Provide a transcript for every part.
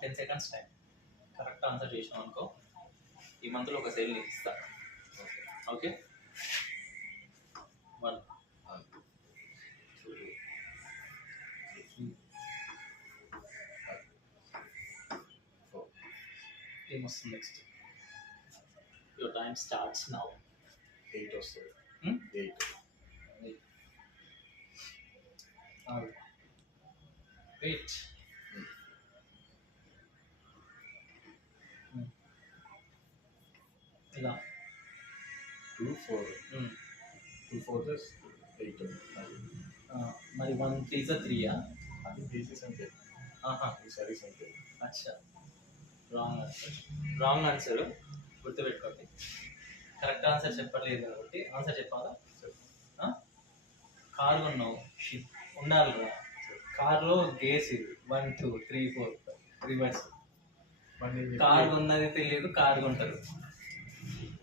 10 seconds time. Correct answer చేసినాం అనుకో, ఈ మంత్లో ఒక సేల్ నీకు ఇస్తా. ఓకే, 1 2 3 4. ఏమొస్తుంది next? Your time starts now. 8 వస్తుంది. 8 వెయిట్. ఇలా 2 4 2 4 8. మరి 1 3 3 అది బేసిస్ అంటే ఈసారి సంఖ్య. అచ్చా, రాంగ్ ఆన్సర్. రాంగ్ ఆన్సర్ గుర్తుపెట్టుకోండి. కరెక్ట్ ఆన్సర్ చెప్పలేదు కాబట్టి ఆన్సర్ చెప్పాలా? కార్ కొన్నావు, ఉండాలి కదా కార్లో గేస్ ఇది 1 2 3 4 రివర్స్. కార్ కొన్నది తెలియదు, కార్ కొంటారు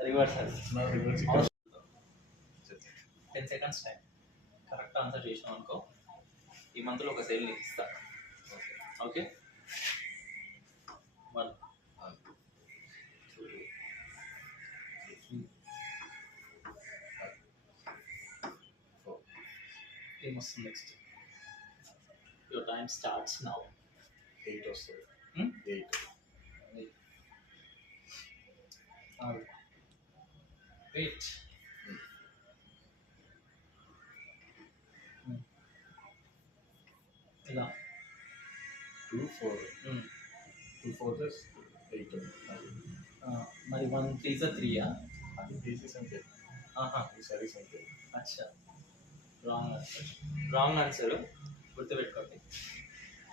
రివర్స్. అది 10 సెకండ్స్ టైం. కరెక్ట్ ఆన్సర్ చేసినాం అనుకో, ఈ మంత్లో ఒక సేల్ నీకు ఇస్తా. ఓకే, 1 2 3 4. ఏమొస్తుంది next? Your time starts now. 8 వస్తుంది. 8 వెయిట్. ఇలా 2 4 2 4 8. మరి 1 3 3 అది బేసిస్ అంటే ఈసారి సంఖ్య. అచ్చా, రాంగ్ ఆన్సర్. రాంగ్ ఆన్సర్ గుర్తుపెట్టుకోండి.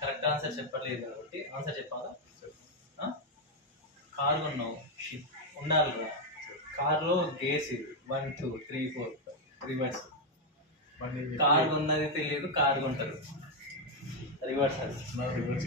కరెక్ట్ ఆన్సర్ చెప్పలేదు కాబట్టి ఆన్సర్ చెప్పాలా? కార్ కొన్నావు, ఉండాలి కదా కార్లో గేస్ ఇది 1 2 3 4 రివర్స్. కార్ కొన్నది తెలియదు, కార్ కొంటారు రివర్స్. అది రివర్స్